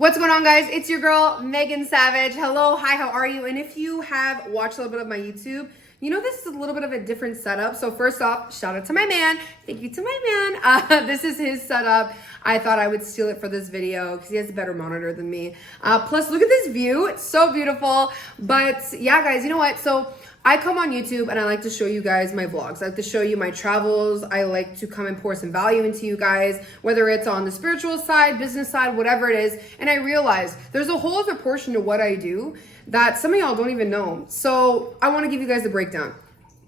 What's going on, guys? It's your girl, Megan Savage. Hello, hi, how are you? And if you have watched a little bit of my YouTube, you know this is a little bit of a different setup. So first off, shout out to my man. Thank you to my man. This is his setup. I thought I would steal it for this video because he has a better monitor than me. Plus, look at this view. It's so beautiful. But yeah, guys, you know what? So I come on YouTube and I like to show you guys my vlogs. I like to show you my travels. I like to come and pour some value into you guys, whether it's on the spiritual side, business side, whatever it is. And I realize there's a whole other portion to what I do that some of y'all don't even know. So I want to give you guys the breakdown.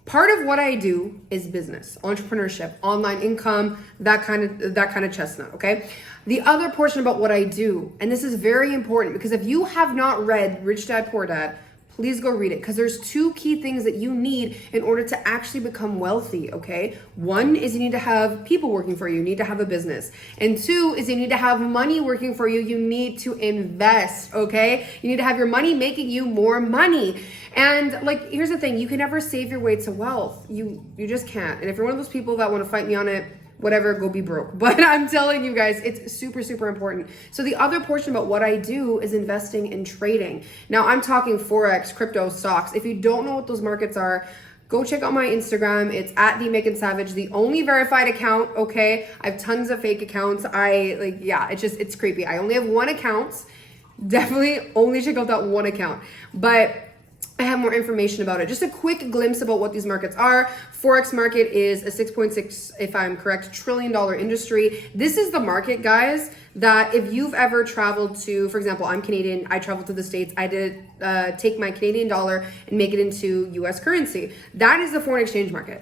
Part of what I do is business, entrepreneurship, online income, that kind of chestnut, okay? The other portion about what I do, and this is very important because if you have not read Rich Dad Poor Dad, please go read it because there's two key things that you need in order to actually become wealthy, okay? One is you need to have people working for you. You need to have a business. And two is you need to have money working for you. You need to invest, okay? You need to have your money making you more money. And like, here's the thing. You can never save your way to wealth. You just can't. And if you're one of those people that want to fight me on it, whatever, go be broke. But I'm telling you guys, it's super, super important. So the other portion about what I do is investing in trading. Now I'm talking Forex, crypto, stocks. If you don't know what those markets are, go check out my Instagram. It's at the Megan Savage, the only verified account. Okay. I have tons of fake accounts. It's creepy. I only have one account. Definitely only check out that one account. But I have more information about it. Just a quick glimpse about what these markets are. Forex market is a 6.6, if I'm correct, $1 trillion industry. This is the market, guys, that if you've ever traveled to, for example, I'm Canadian, I traveled to the States, I did take my Canadian dollar and make it into US currency. That is the foreign exchange market.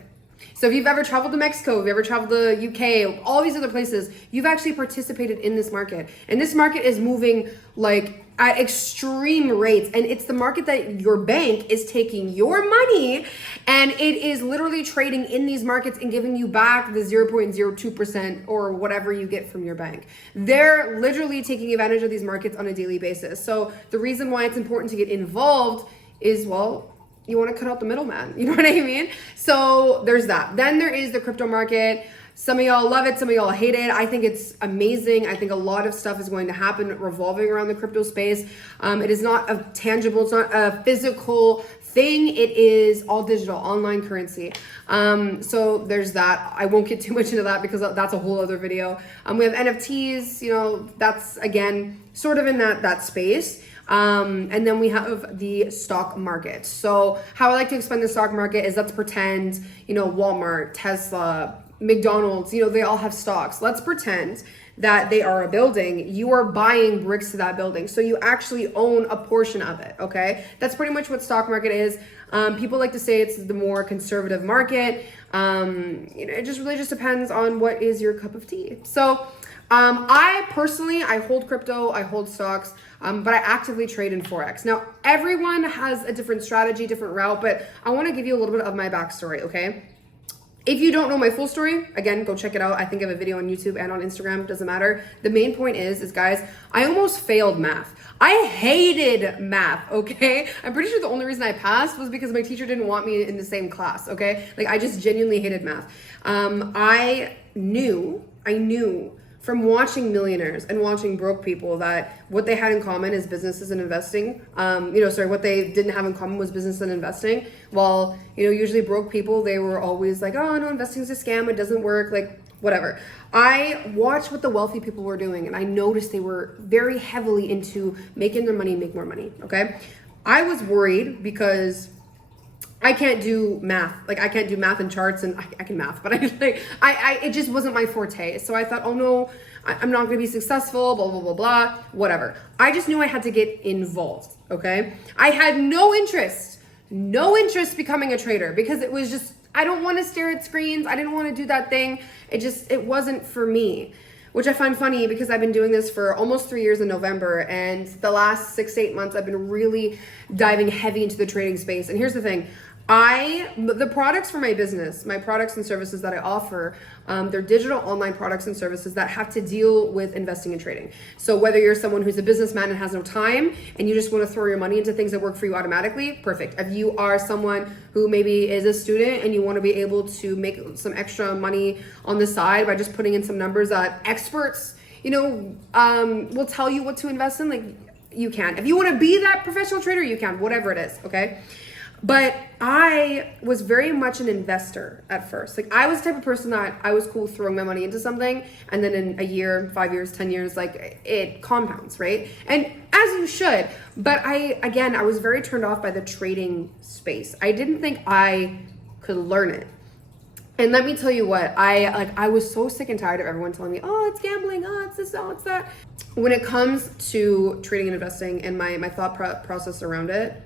So if you've ever traveled to Mexico, if you've ever traveled to UK, all these other places, you've actually participated in this market. And this market is moving like at extreme rates. And it's the market that your bank is taking your money and it is literally trading in these markets and giving you back the 0.02% or whatever you get from your bank. They're literally taking advantage of these markets on a daily basis. So the reason why it's important to get involved is, well, you want to cut out the middleman. You know what I mean? So there's that. Then there is the crypto market. Some of y'all love it. Some of y'all hate it. I think it's amazing. I think a lot of stuff is going to happen revolving around the crypto space. It is not a tangible, it's not a physical thing. It is all digital, online currency. So there's that. I won't get too much into that because that's a whole other video. We have NFTs, you know, that's again, sort of in that space. And then we have the stock market. So how I like to explain the stock market is, let's pretend, you know, Walmart, Tesla, McDonald's, you know, they all have stocks. Let's pretend that they are a building. You are buying bricks to that building. So you actually own a portion of it. Okay. That's pretty much what stock market is. People like to say it's the more conservative market. You know, it just really just depends on what is your cup of tea. So I personally hold crypto, I hold stocks, but I actively trade in Forex. Now, everyone has a different strategy, different route, but I want to give you a little bit of my backstory, okay? If you don't know my full story, again, go check it out. I think I have a video on YouTube and on Instagram, doesn't matter. The main point is guys, I almost failed math. I hated math, okay? I'm pretty sure the only reason I passed was because my teacher didn't want me in the same class, okay? Like, I just genuinely hated math. I knew from watching millionaires and watching broke people that what they had in common is businesses and investing. What they didn't have in common was business and investing. While, you know, usually broke people, they were always like, oh no, investing is a scam, it doesn't work, like whatever. I watched what the wealthy people were doing and I noticed they were very heavily into making their money, make more money, okay? I was worried because I can't do math. Like, I can't do math and charts, and I can math, but it just wasn't my forte. So I thought, oh no, I'm not going to be successful, blah, blah, blah, blah, whatever. I just knew I had to get involved, okay? I had no interest becoming a trader because it was just, I don't want to stare at screens. I didn't want to do that thing. It wasn't for me, which I find funny because I've been doing this for almost 3 years in November, and the last 6 to 8 months, I've been really diving heavy into the trading space. And here's the thing. The products for my business, my products and services that I offer, they're digital online products and services that have to deal with investing and trading. So whether you're someone who's a businessman and has no time and you just want to throw your money into things that work for you automatically, perfect. If you are someone who maybe is a student and you want to be able to make some extra money on the side by just putting in some numbers that experts will tell you what to invest in. Like, you can. If you want to be that professional trader, you can, whatever it is, okay? But I was very much an investor at first. Like, I was the type of person that I was cool throwing my money into something, and then in a year, 5 years, 10 years, like, it compounds, right? And as you should. But I was very turned off by the trading space. I didn't think I could learn it. And let me tell you what, I was so sick and tired of everyone telling me, oh, it's gambling, oh, it's this, oh, it's that. When it comes to trading and investing and my thought process around it,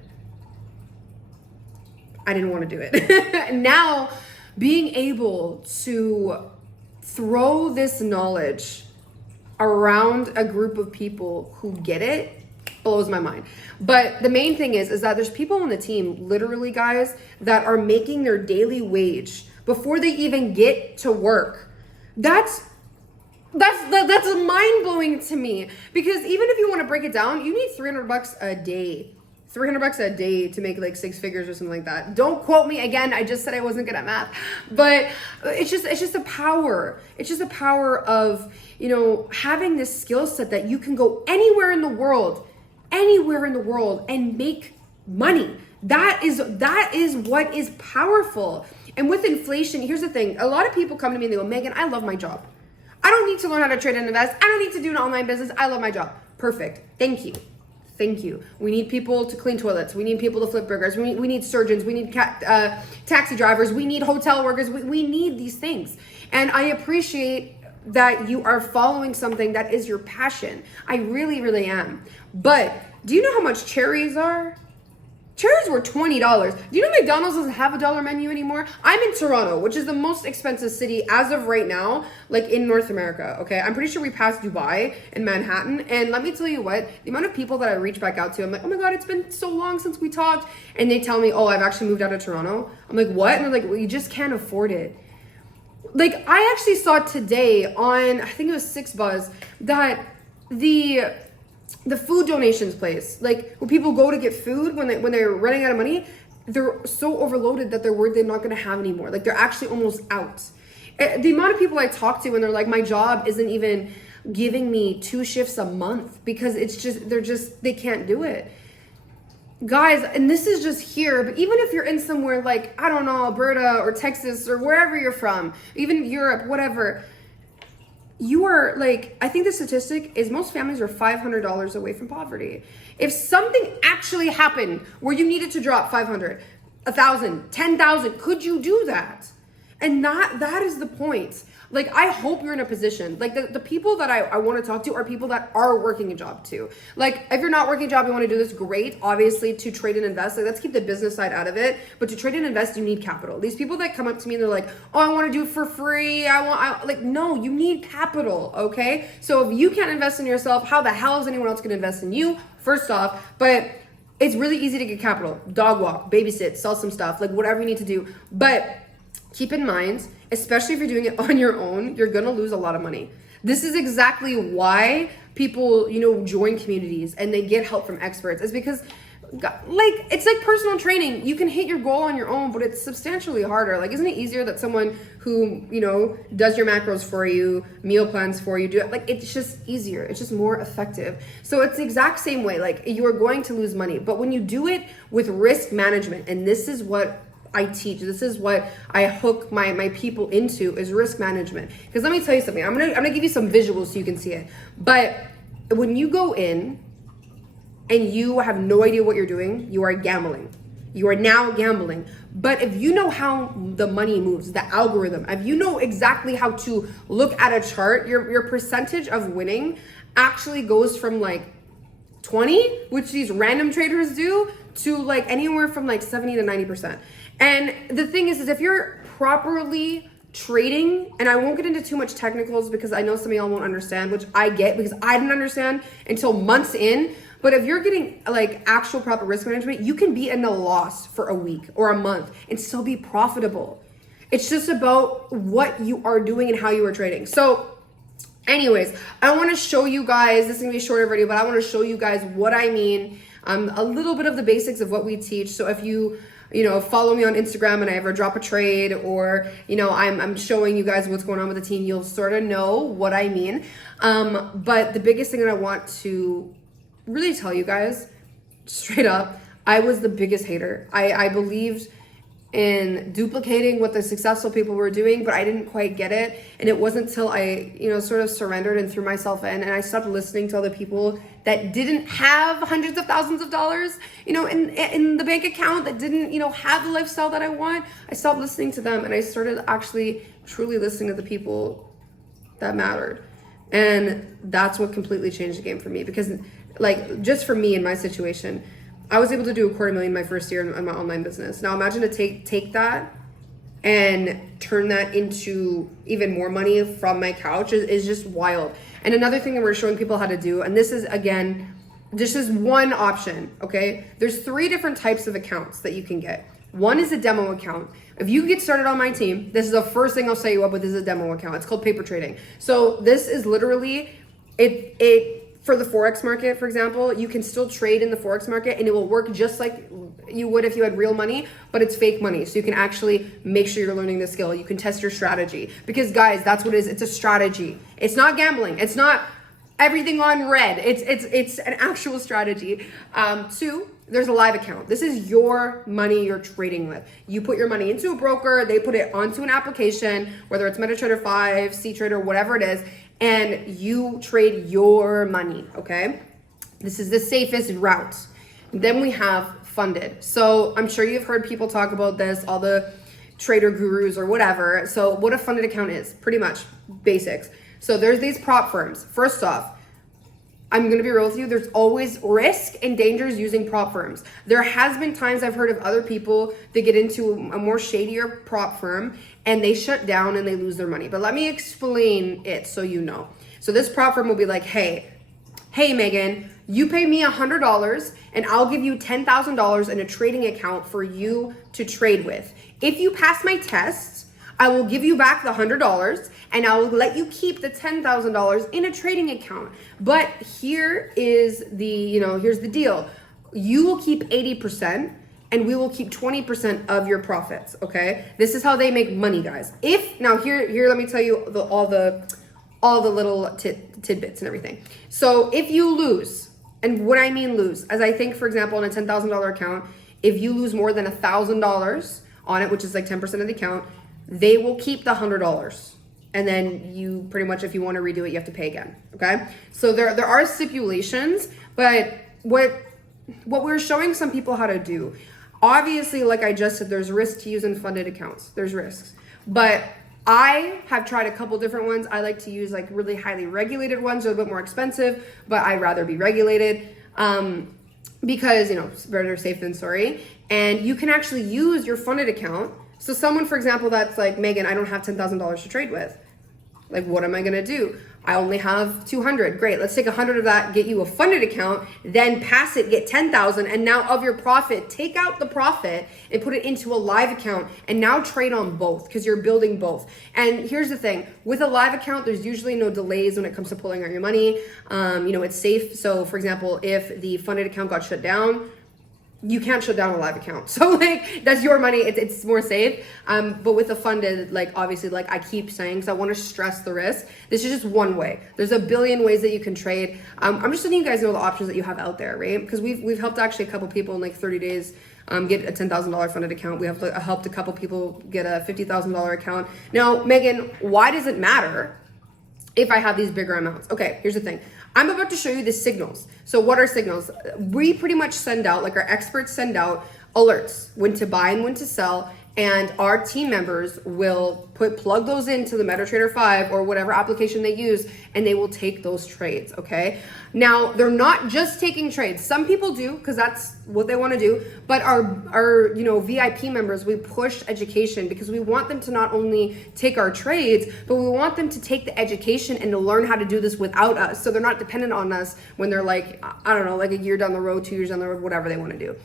I didn't want to do it. Now, being able to throw this knowledge around a group of people who get it blows my mind. But the main thing is that there's people on the team, literally, guys, that are making their daily wage before they even get to work. That's mind-blowing to me, because even if you want to break it down, you need $300 a day. $300 a day to make like 6 figures or something like that. Don't quote me again. I just said I wasn't good at math, but it's just a power. It's just a power of, having this skill set that you can go anywhere in the world and make money. That is what is powerful. And with inflation, here's the thing. A lot of people come to me and they go, Megan, I love my job. I don't need to learn how to trade and invest. I don't need to do an online business. I love my job. Perfect. Thank you. We need people to clean toilets. We need people to flip burgers. We need surgeons. We need taxi drivers. We need hotel workers. We need these things. And I appreciate that you are following something that is your passion. I really, really am. But do you know how much cherries are? Cherries were $20. Do you know McDonald's doesn't have a dollar menu anymore? I'm in Toronto, which is the most expensive city as of right now, like in North America, okay? I'm pretty sure we passed Dubai and Manhattan. And let me tell you what, the amount of people that I reach back out to, I'm like, oh my God, it's been so long since we talked. And they tell me, oh, I've actually moved out of Toronto. I'm like, what? And they're like, well, you just can't afford it. Like, I actually saw today on, I think it was 6 Buzz, that the food donations place, like when people go to get food, when they're running out of money, they're so overloaded that they're worried they're not going to have any more. Like, they're actually almost out. The amount of people I talk to when they're like, my job isn't even giving me 2 shifts a month because they can't do it. Guys, and this is just here, but even if you're in somewhere like, I don't know, Alberta or Texas or wherever you're from, even Europe, whatever, you are like, I think the statistic is most families are $500 away from poverty. If something actually happened where you needed to drop 500, 1,000, 10,000, could you do that? And that is the point. Like, I hope you're in a position, like the people that I want to talk to are people that are working a job too. Like, if you're not working a job, you want to do this, great. Obviously, to trade and invest, like, let's keep the business side out of it. But to trade and invest, you need capital. These people that come up to me and they're like, oh, I want to do it for free. Like, no, you need capital, okay? So if you can't invest in yourself, how the hell is anyone else going to invest in you? First off, but it's really easy to get capital. Dog walk, babysit, sell some stuff, like whatever you need to do. But keep in mind, especially if you're doing it on your own, you're gonna lose a lot of money. This is exactly why people, join communities and they get help from experts. It's because, like, it's like personal training. You can hit your goal on your own, but it's substantially harder. Like, isn't it easier that someone who, does your macros for you, meal plans for you, do it? Like, it's just easier. It's just more effective. So it's the exact same way. Like, you are going to lose money, but when you do it with risk management, and this is what I teach, this is what I hook my people into, is risk management. Because let me tell you something. I'm gonna give you some visuals so you can see it. But when you go in and you have no idea what you're doing, you are gambling. You are now gambling. But if you know how the money moves, the algorithm, if you know exactly how to look at a chart, your percentage of winning actually goes from like 20, which these random traders do, to like anywhere from like 70 to 90%. And the thing is if you're properly trading, and I won't get into too much technicals because I know some of y'all won't understand, which I get because I didn't understand until months in. But if you're getting like actual proper risk management, you can be in a loss for a week or a month and still be profitable. It's just about what you are doing and how you are trading. So anyways, I want to show you guys, this is gonna be a shorter video, but I want to show you guys what I mean, a little bit of the basics of what we teach. So if you follow me on Instagram and I ever drop a trade, or, I'm showing you guys what's going on with the team, you'll sort of know what I mean. But the biggest thing that I want to really tell you guys straight up, I was the biggest hater. I believed in duplicating what the successful people were doing, but I didn't quite get it. And it wasn't until I, sort of surrendered and threw myself in, and I stopped listening to other people that didn't have hundreds of thousands of dollars, in the bank account, that didn't, have the lifestyle that I want. I stopped listening to them, and I started actually truly listening to the people that mattered. And that's what completely changed the game for me, because just for me in my situation, I was able to do $250,000 my first year in my online business. Now imagine to take that and turn that into even more money from my couch is just wild. And another thing that we're showing people how to do, and this is one option, okay? There's 3 different types of accounts that you can get. One is a demo account. If you get started on my team, this is the first thing I'll set you up with, is a demo account. It's called paper trading. So this is literally, it for the Forex market, for example, you can still trade in the Forex market and it will work just like you would if you had real money, but it's fake money. So you can actually make sure you're learning the skill. You can test your strategy, because guys, that's what it is. It's a strategy. It's not gambling. It's not everything on red. It's an actual strategy. 2, there's a live account. This is your money you're trading with. You put your money into a broker, they put it onto an application, whether it's MetaTrader 5, C-Trader, whatever it is, and you trade your money, okay? This is the safest route. Then we have funded. So I'm sure you've heard people talk about this, all the trader gurus or whatever. So what a funded account is, pretty much basics. So there's these prop firms. First off, I'm going to be real with you. There's always risk and dangers using prop firms. There has been times I've heard of other people that get into a more shadier prop firm and they shut down and they lose their money. But let me explain it so you know. So this prop firm will be like, hey, Megan, you pay me $100 and I'll give you $10,000 in a trading account for you to trade with. If you pass my tests, I will give you back the $100 and I will let you keep the $10,000 in a trading account. But here is here's the deal. You will keep 80% and we will keep 20% of your profits, okay? This is how they make money, guys. Now here let me tell you all the little tidbits and everything. So if you lose, and what I mean lose, as I think, for example, on a $10,000 account, if you lose more than $1,000 on it, which is like 10% of the account, they will keep the $100. And then you pretty much, if you want to redo it, you have to pay again, okay? So there are stipulations, but what we're showing some people how to do, obviously, like I just said, there's risk to using funded accounts. There's risks. But I have tried a couple different ones. I like to use like really highly regulated ones. They're a bit more expensive, but I'd rather be regulated because, it's better safe than sorry. And you can actually use your funded account. So someone, for example, that's like, Megan, I don't have $10,000 to trade with. Like, what am I going to do? I only have 200. Great. Let's take 100 of that, get you a funded account, then pass it, get 10,000. And now of your profit, take out the profit and put it into a live account and now trade on both because you're building both. And here's the thing, with a live account, there's usually no delays when it comes to pulling out your money. It's safe. So for example, if the funded account got shut down, you can't shut down a live account. So like, that's your money. It's more safe. But with the funded, like obviously, like I keep saying, because I want to stress the risk. This is just one way. There's a billion ways that you can trade. I'm just letting you guys know the options that you have out there, right? Because we've helped actually a couple people in like 30 days get a $10,000 funded account. We have helped a couple people get a $50,000 account. Now, Megan, why does it matter if I have these bigger amounts? Okay, here's the thing. I'm about to show you the signals. So what are signals? We pretty much send out, like our experts send out alerts, when to buy and when to sell, and our team members will plug those into the MetaTrader 5 or whatever application they use, and they will take those trades, okay? Now, they're not just taking trades. Some people do, because that's what they want to do, but our VIP members, we push education because we want them to not only take our trades, but we want them to take the education and to learn how to do this without us, so they're not dependent on us when they're like, I don't know, like a year down the road, 2 years down the road, whatever they want to do.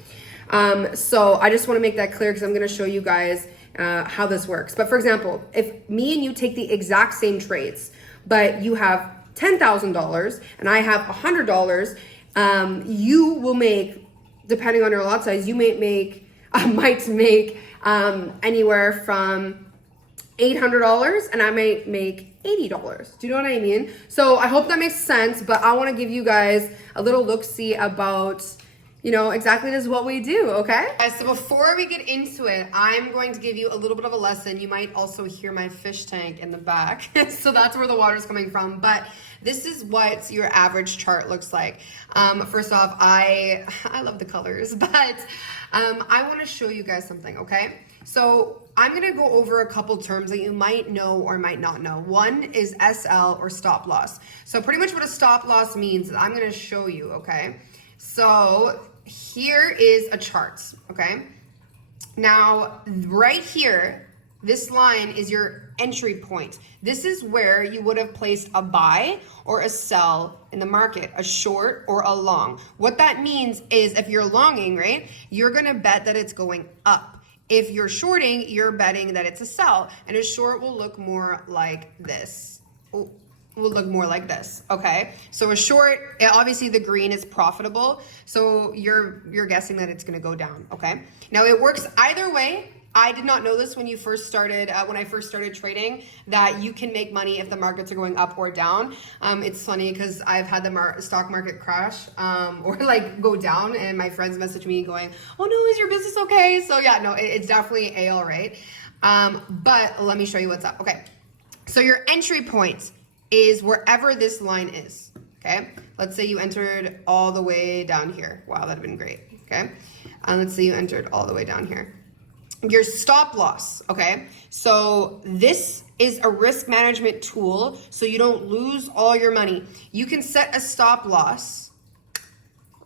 So I just want to make that clear because I'm going to show you guys how this works. But for example, if me and you take the exact same trades, but you have $10,000 and I have $100, you will make, depending on your lot size, you may make might make anywhere from $800 and I might make $80. Do you know what I mean? So I hope that makes sense, but I want to give you guys a little look-see about, you know, exactly this is what we do, okay? So before we get into it, I'm going to give you a little bit of a lesson. You might also hear my fish tank in the back. So that's where the water's coming from. But this is what your average chart looks like. First off, I love the colors, but I want to show you guys something, okay? So I'm going to go over a couple terms that you might know or might not know. One is SL or stop loss. So pretty much what a stop loss means is I'm going to show you, okay? So here is a chart, okay? Now, right here, this line is your entry point. This is where you would have placed a buy or a sell in the market, a short or a long. What that means is if you're longing, right, you're gonna bet that it's going up. If you're shorting, you're betting that it's a sell, and a short will look more like this. Will look more like this, okay? So a short, obviously the green is profitable, so you're guessing that it's gonna go down, okay? Now it works either way. I did not know this when I first started trading, that you can make money if the markets are going up or down. It's funny because I've had the stock market crash or like go down, and my friends message me going, "Oh no, is your business okay?" So yeah, no, it's definitely all right. But let me show you what's up. Okay, so your entry point is wherever this line is. Okay, let's say you entered all the way down here. Wow, that'd have been great. Okay, let's say you entered all the way down here. Your stop loss, okay? So this is a risk management tool so you don't lose all your money. You can set a stop loss.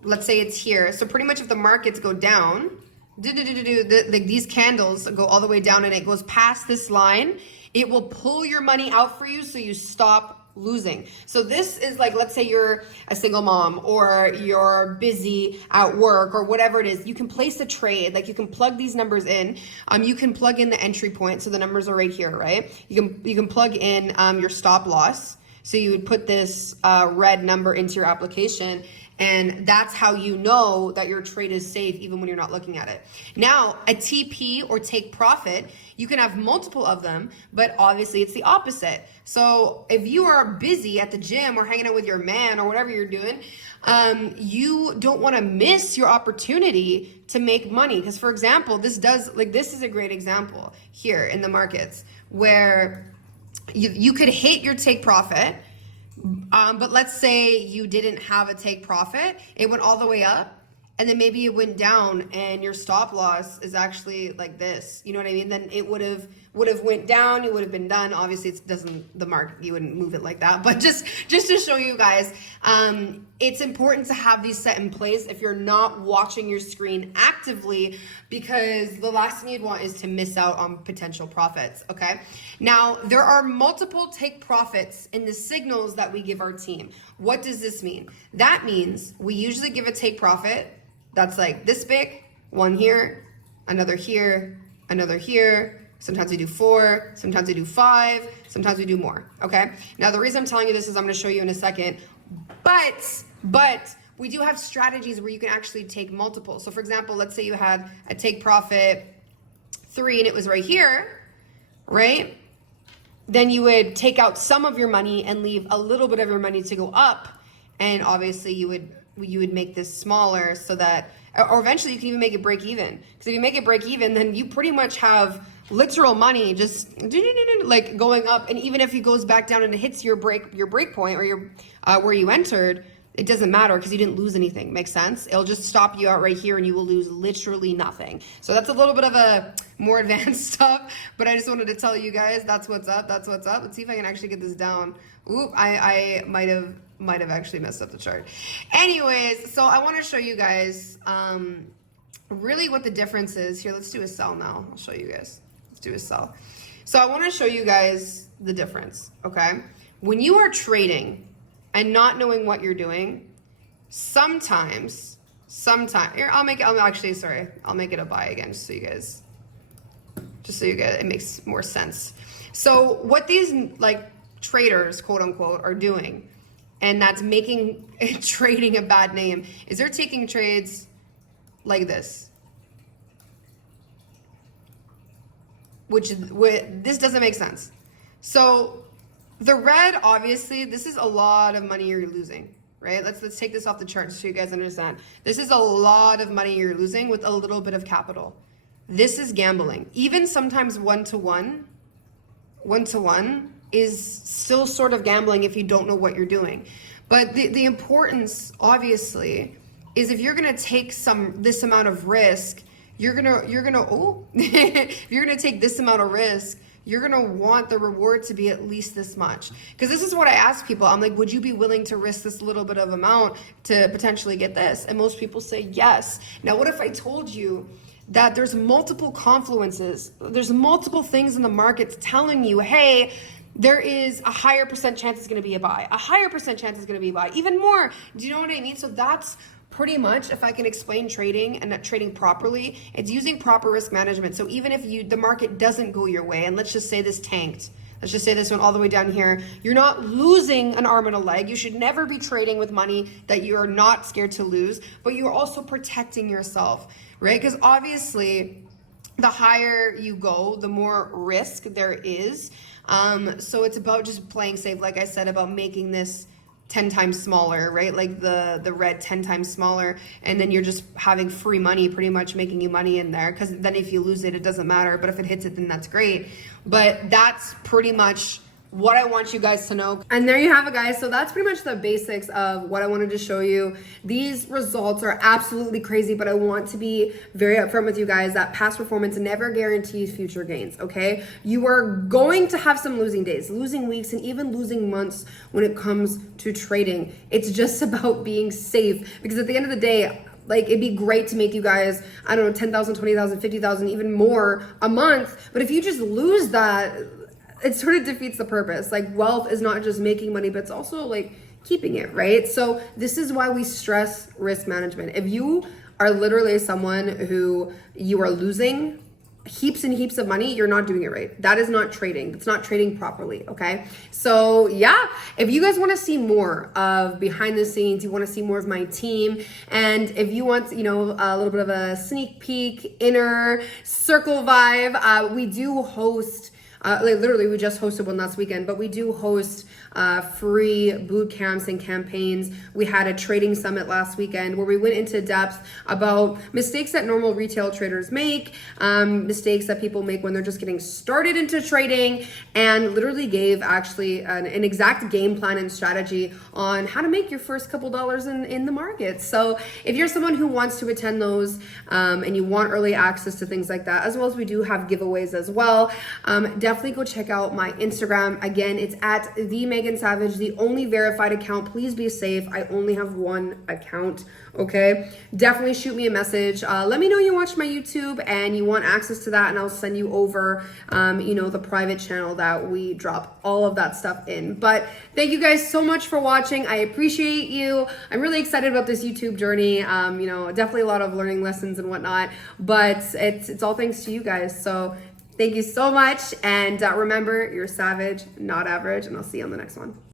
Let's say it's here. So pretty much if the markets go down, these candles go all the way down and it goes past this line, it will pull your money out for you so you stop losing. So this is like, let's say you're a single mom or you're busy at work or whatever it is, you can place a trade, like you can plug these numbers in. You can plug in the entry point. So the numbers are right here, right? You can plug in your stop loss. So you would put this red number into your application, and that's how you know that your trade is safe even when you're not looking at it. Now, a TP or take profit, you can have multiple of them, but obviously it's the opposite. So if you are busy at the gym or hanging out with your man or whatever you're doing, you don't want to miss your opportunity to make money. Because for example, this is a great example here in the markets where you could hit your take profit, but let's say you didn't have a take profit, it went all the way up, and then maybe it went down and your stop loss is actually like this. You know what I mean? Then it would have went down, you would have been done. Obviously it doesn't, the market, you wouldn't move it like that, but just to show you guys, it's important to have these set in place if you're not watching your screen actively, because the last thing you'd want is to miss out on potential profits, okay? Now, there are multiple take profits in the signals that we give our team. What does this mean? That means we usually give a take profit that's like this big, one here, another here, another here. Sometimes we do 4, sometimes we do 5, sometimes we do more, okay? Now, the reason I'm telling you this is I'm gonna show you in a second, but we do have strategies where you can actually take multiple. So for example, let's say you had a take profit 3 and it was right here, right? Then you would take out some of your money and leave a little bit of your money to go up. And obviously you would make this smaller so that, or eventually you can even make it break even. Because if you make it break even, then you pretty much have literal money just like going up. And even if it goes back down and it hits your break point or your where you entered, it doesn't matter because you didn't lose anything. Makes sense? It'll just stop you out right here and you will lose literally nothing. So that's a little bit of a more advanced stuff, but I just wanted to tell you guys that's what's up. That's what's up. Let's see if I can actually get this down. Oop, I might have actually messed up the chart. Anyways, so I want to show you guys really what the difference is. Here, let's do a sell now. I'll show you guys. Let's do a sell. So I want to show you guys the difference, okay? When you are trading and not knowing what you're doing, sometimes, here, I'll make it a buy again, just so you guys, it makes more sense. So what these like traders, quote unquote, are doing, and that's making trading a bad name, is they're taking trades like this. this doesn't make sense. So the red, obviously, this is a lot of money you're losing, right? Let's take this off the chart so you guys understand. This is a lot of money you're losing with a little bit of capital. This is gambling. Even sometimes one-to-one is still sort of gambling if you don't know what you're doing. But the importance, obviously, is if you're gonna take this amount of risk, you're gonna if you're gonna take this amount of risk, you're gonna want the reward to be at least this much. Because this is what I ask people. I'm like, would you be willing to risk this little bit of amount to potentially get this? And most people say yes. Now, what if I told you that there's multiple confluences, there's multiple things in the markets telling you, hey, there is a higher percent chance it's going to be a buy, a higher percent chance it's going to be a buy, even more. Do you know what I mean? So that's pretty much, if I can explain trading and trading properly, it's using proper risk management. So even if the market doesn't go your way, and let's just say this tanked, let's just say this one all the way down here, you're not losing an arm and a leg. You should never be trading with money that you're not scared to lose, but you're also protecting yourself, right? Because obviously, the higher you go, the more risk there is. So it's about just playing safe, like I said, about making this 10 times smaller, right? Like the red 10 times smaller, and then you're just having free money, pretty much making you money in there, because then if you lose it, it doesn't matter, but if it hits it, then that's great. But that's pretty much what I want you guys to know. And there you have it, guys. So that's pretty much the basics of what I wanted to show you. These results are absolutely crazy, but I want to be very upfront with you guys that past performance never guarantees future gains, okay? You are going to have some losing days, losing weeks, and even losing months when it comes to trading. It's just about being safe, because at the end of the day, like, it'd be great to make you guys, I don't know, 10,000, 20,000, 50,000, even more a month. But if you just lose that, it sort of defeats the purpose. Like, wealth is not just making money, but it's also like keeping it, right? So this is why we stress risk management. If you are literally someone who you are losing heaps and heaps of money, you're not doing it right. That is not trading. It's not trading properly, okay? So yeah, if you guys want to see more of behind the scenes, you want to see more of my team, and if you want, you know, a little bit of a sneak peek, inner circle vibe, we do host like literally, we just hosted one last weekend, but we do host free boot camps and campaigns. We had a trading summit last weekend where we went into depth about mistakes that normal retail traders make, mistakes that people make when they're just getting started into trading, and literally gave actually an exact game plan and strategy on how to make your first couple dollars in the market. So if you're someone who wants to attend those and you want early access to things like that, as well as we do have giveaways as well, definitely go check out my Instagram. Again, it's at the Megan Savage, the only verified account. Please be safe. I only have one account, okay? Definitely shoot me a message. Let me know you watched my YouTube and you want access to that, and I'll send you over, you know, the private channel that we drop all of that stuff in. But thank you guys so much for watching. I appreciate you. I'm really excited about this YouTube journey. You know, definitely a lot of learning lessons and whatnot, but it's all thanks to you guys. So thank you so much. And remember, you're savage, not average, and I'll see you on the next one.